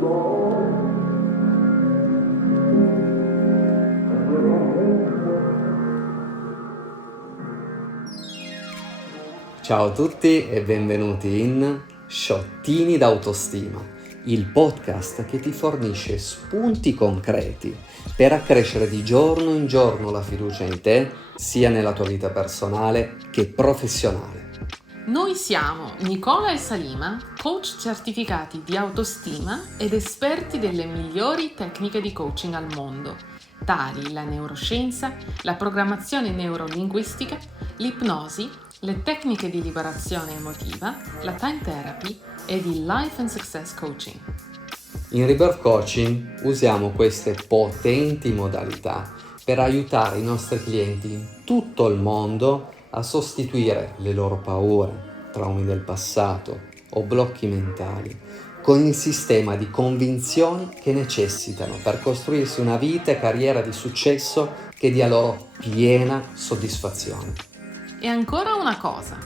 Ciao a tutti e benvenuti in Sciottini d'autostima, il podcast che ti fornisce spunti concreti per accrescere di giorno in giorno la fiducia in te, sia nella tua vita personale che professionale. Noi siamo Nicola e Salima, coach certificati di autostima ed esperti delle migliori tecniche di coaching al mondo, tali la neuroscienza, la programmazione neurolinguistica, l'ipnosi, le tecniche di liberazione emotiva, la time therapy ed il life and success coaching. In Rebirth Coaching usiamo queste potenti modalità per aiutare i nostri clienti in tutto il mondo a sostituire le loro paure, traumi del passato o blocchi mentali con il sistema di convinzioni che necessitano per costruirsi una vita e carriera di successo che dia loro piena soddisfazione. E ancora una cosa,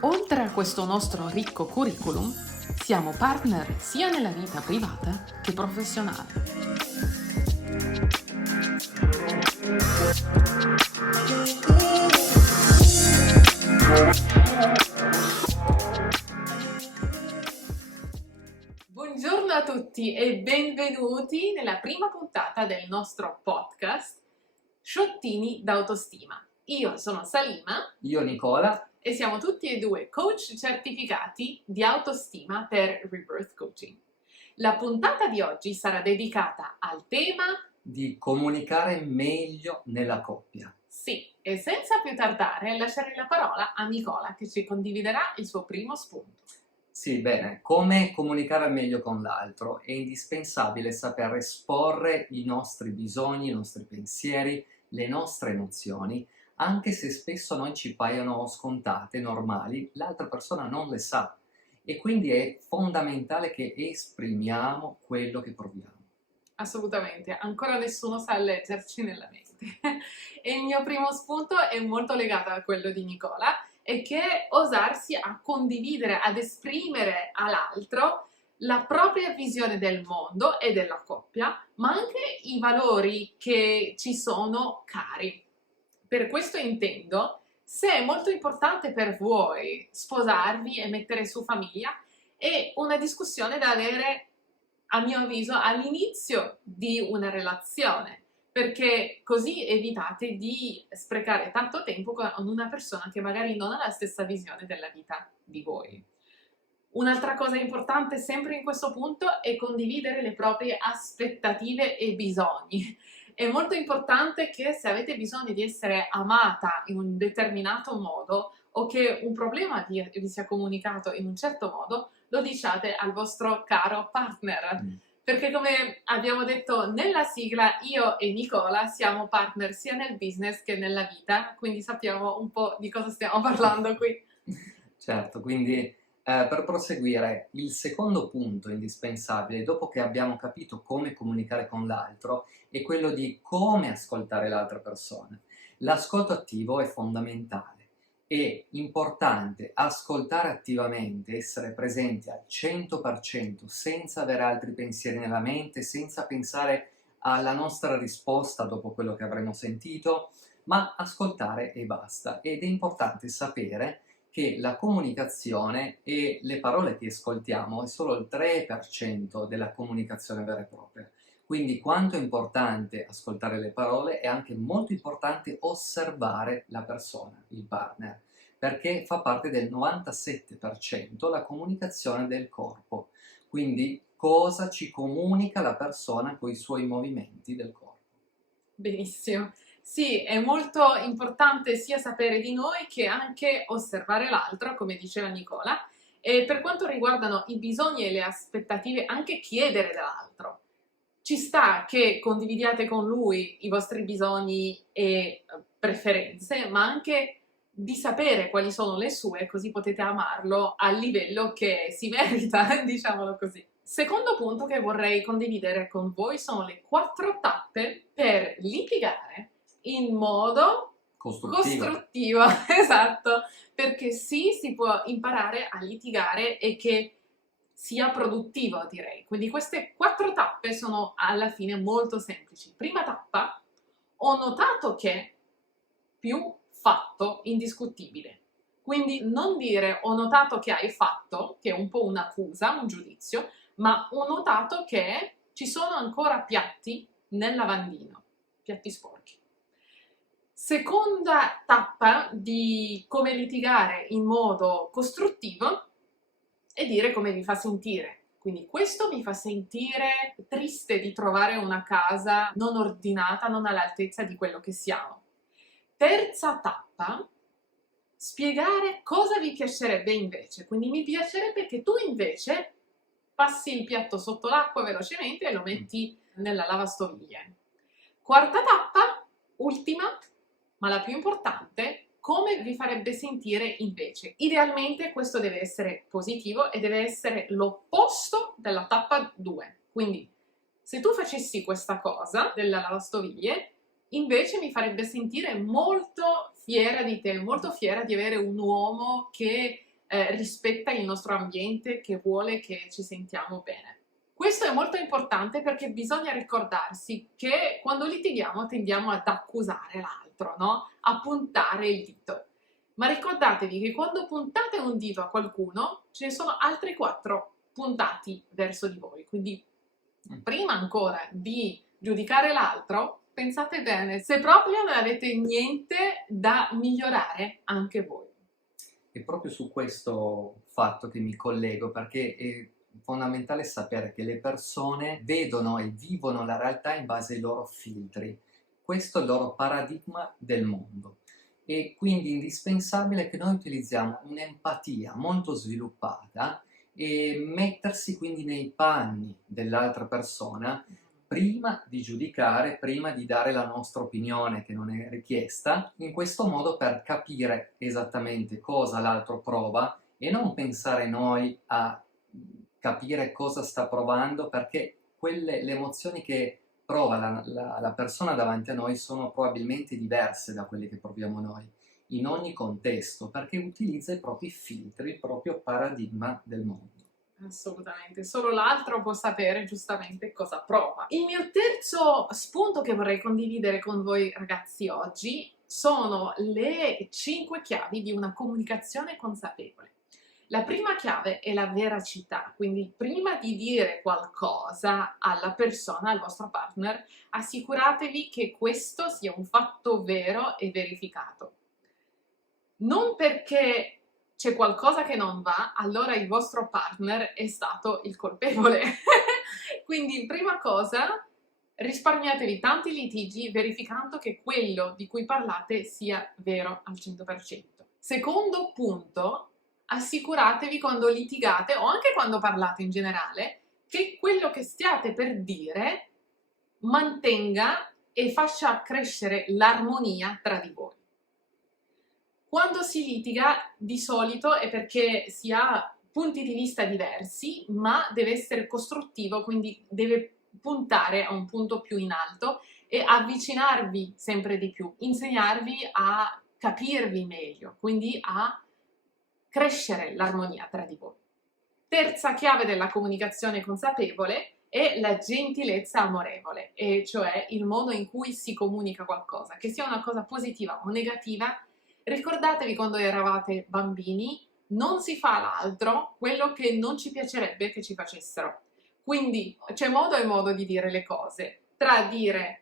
oltre a questo nostro ricco curriculum, siamo partner sia nella vita privata che professionale. Buongiorno a tutti e benvenuti nella prima puntata del nostro podcast Sciottini d'autostima. Io sono Salima. Io Nicola. E siamo tutti e due coach certificati di autostima per Rebirth Coaching. La puntata di oggi sarà dedicata al tema di comunicare meglio nella coppia. Sì, e senza più tardare lascerei la parola a Nicola che ci condividerà il suo primo spunto. Sì, bene, come comunicare meglio con l'altro? È indispensabile saper esporre i nostri bisogni, i nostri pensieri, le nostre emozioni, anche se spesso a noi ci paiono scontate, normali, l'altra persona non le sa e quindi è fondamentale che esprimiamo quello che proviamo. Assolutamente, ancora nessuno sa leggerci nella mente. E il mio primo spunto è molto legato a quello di Nicola, è che osarsi a condividere, ad esprimere all'altro la propria visione del mondo e della coppia, ma anche i valori che ci sono cari. Per questo intendo, se è molto importante per voi sposarvi e mettere su famiglia, è una discussione da avere, a mio avviso, all'inizio di una relazione, perché così evitate di sprecare tanto tempo con una persona che magari non ha la stessa visione della vita di voi. Un'altra cosa importante sempre in questo punto è condividere le proprie aspettative e bisogni. È molto importante che se avete bisogno di essere amata in un determinato modo o che un problema vi sia comunicato in un certo modo, lo diciate al vostro caro partner. Perché come abbiamo detto nella sigla, io e Nicola siamo partner sia nel business che nella vita, quindi sappiamo un po' di cosa stiamo parlando qui. Certo, quindi per proseguire, il secondo punto indispensabile, dopo che abbiamo capito come comunicare con l'altro, è quello di come ascoltare l'altra persona. L'ascolto attivo è fondamentale. È importante ascoltare attivamente, essere presenti al 100% senza avere altri pensieri nella mente, senza pensare alla nostra risposta dopo quello che avremo sentito, ma ascoltare e basta. Ed è importante sapere che la comunicazione e le parole che ascoltiamo è solo il 3% della comunicazione vera e propria. Quindi quanto è importante ascoltare le parole è anche molto importante osservare la persona, il partner, perché fa parte del 97% la comunicazione del corpo. Quindi cosa ci comunica la persona con i suoi movimenti del corpo. Benissimo. Sì, è molto importante sia sapere di noi che anche osservare l'altro, come diceva Nicola, e per quanto riguardano i bisogni e le aspettative, anche chiedere dall'altro. Ci sta che condividiate con lui i vostri bisogni e preferenze, ma anche di sapere quali sono le sue, così potete amarlo al livello che si merita, diciamolo così. Secondo punto che vorrei condividere con voi sono le 4 tappe per litigare in modo costruttivo. Esatto, perché sì, si può imparare a litigare e che sia produttivo, direi. Quindi queste 4 tappe sono alla fine molto semplici. Prima tappa, ho notato che più fatto indiscutibile. Quindi non dire ho notato che hai fatto, che è un po' un'accusa, un giudizio, ma ho notato che ci sono ancora piatti nel lavandino, piatti sporchi. Seconda tappa di come litigare in modo costruttivo è dire come vi fa sentire. Quindi questo mi fa sentire triste di trovare una casa non ordinata, non all'altezza di quello che siamo. Terza tappa, spiegare cosa vi piacerebbe invece. Quindi mi piacerebbe che tu invece passi il piatto sotto l'acqua velocemente e lo metti nella lavastoviglie. Quarta tappa, ultima, ma la più importante, come vi farebbe sentire invece. Idealmente questo deve essere positivo e deve essere l'opposto della tappa 2. Quindi se tu facessi questa cosa della lavastoviglie, invece mi farebbe sentire molto fiera di te, molto fiera di avere un uomo che rispetta il nostro ambiente, che vuole che ci sentiamo bene. Questo è molto importante perché bisogna ricordarsi che quando litighiamo tendiamo ad accusare l'altro, no? A puntare il dito. Ma ricordatevi che quando puntate un dito a qualcuno, ce ne sono altri 4 puntati verso di voi. Quindi prima ancora di giudicare l'altro, pensate bene se proprio non avete niente da migliorare anche voi. È proprio su questo fatto che mi collego, perché è fondamentale sapere che le persone vedono e vivono la realtà in base ai loro filtri. Questo è il loro paradigma del mondo. E quindi è indispensabile che noi utilizziamo un'empatia molto sviluppata e mettersi quindi nei panni dell'altra persona prima di giudicare, prima di dare la nostra opinione che non è richiesta, in questo modo per capire esattamente cosa l'altro prova e non pensare noi a capire cosa sta provando, perché le emozioni che prova la persona davanti a noi sono probabilmente diverse da quelle che proviamo noi, in ogni contesto, perché utilizza i propri filtri, il proprio paradigma del mondo. Assolutamente, solo l'altro può sapere giustamente cosa prova. Il mio terzo spunto che vorrei condividere con voi ragazzi oggi sono le 5 chiavi di una comunicazione consapevole. La prima chiave è la veracità, quindi prima di dire qualcosa alla persona, al vostro partner, assicuratevi che questo sia un fatto vero e verificato. Non perché c'è qualcosa che non va, allora il vostro partner è stato il colpevole. Quindi, prima cosa, risparmiatevi tanti litigi verificando che quello di cui parlate sia vero al 100%. Secondo punto, assicuratevi quando litigate o anche quando parlate in generale che quello che stiate per dire mantenga e faccia crescere l'armonia tra di voi. Quando si litiga di solito è perché si ha punti di vista diversi, ma deve essere costruttivo, quindi deve puntare a un punto più in alto e avvicinarvi sempre di più, insegnarvi a capirvi meglio, quindi a crescere l'armonia tra di voi. Terza chiave della comunicazione consapevole è la gentilezza amorevole, e cioè il modo in cui si comunica qualcosa, che sia una cosa positiva o negativa. Ricordatevi quando eravate bambini, non si fa all'altro quello che non ci piacerebbe che ci facessero. Quindi c'è modo e modo di dire le cose, tra dire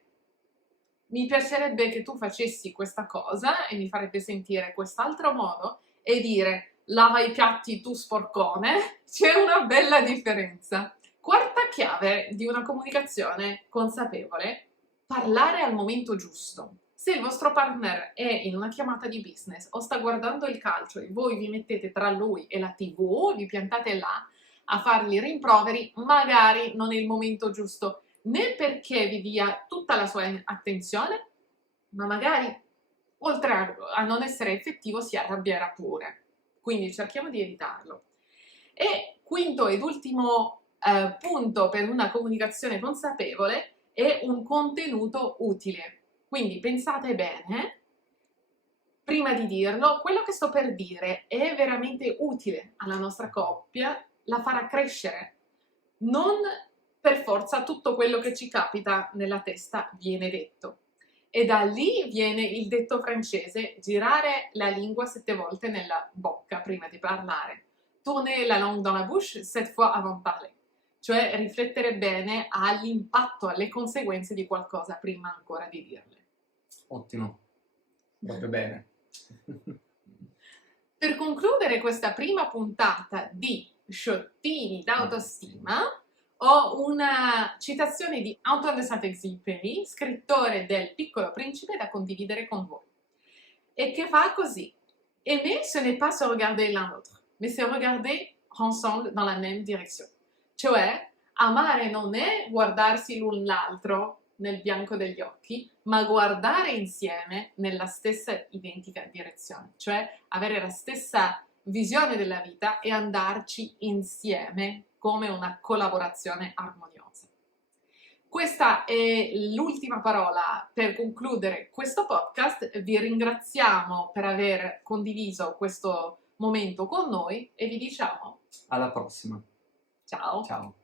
mi piacerebbe che tu facessi questa cosa e mi farebbe sentire quest'altro modo, e dire lava i piatti tu sporcone, c'è una bella differenza. Quarta chiave di una comunicazione consapevole: parlare al momento giusto. Se il vostro partner è in una chiamata di business o sta guardando il calcio e voi vi mettete tra lui e la TV, vi piantate là a fargli rimproveri, magari non è il momento giusto, né perché vi dia tutta la sua attenzione, ma magari oltre a non essere effettivo si arrabbierà pure. Quindi cerchiamo di evitarlo. E quinto ed ultimo punto per una comunicazione consapevole è un contenuto utile. Quindi pensate bene, prima di dirlo, quello che sto per dire è veramente utile alla nostra coppia, la farà crescere. Non per forza tutto quello che ci capita nella testa viene detto. E da lì viene il detto francese, girare la lingua 7 volte nella bocca prima di parlare. Tourner la langue dans la bouche 7 fois avant de parler. Cioè riflettere bene all'impatto, alle conseguenze di qualcosa prima ancora di dirle. Ottimo, proprio bene. Per concludere questa prima puntata di Sciottini d'autostima, ho una citazione di Antoine de Saint-Exupéry, scrittore del Piccolo Principe, da condividere con voi, e che fa così: Aimer, ce n'est pas se regarder l'un l'autre, mais se regarder ensemble dans la même direction. Cioè, amare non è guardarsi l'un l'altro nel bianco degli occhi, ma guardare insieme nella stessa identica direzione, cioè avere la stessa visione della vita e andarci insieme come una collaborazione armoniosa. Questa è l'ultima parola per concludere questo podcast. Vi ringraziamo per aver condiviso questo momento con noi e vi diciamo alla prossima. Ciao. Ciao.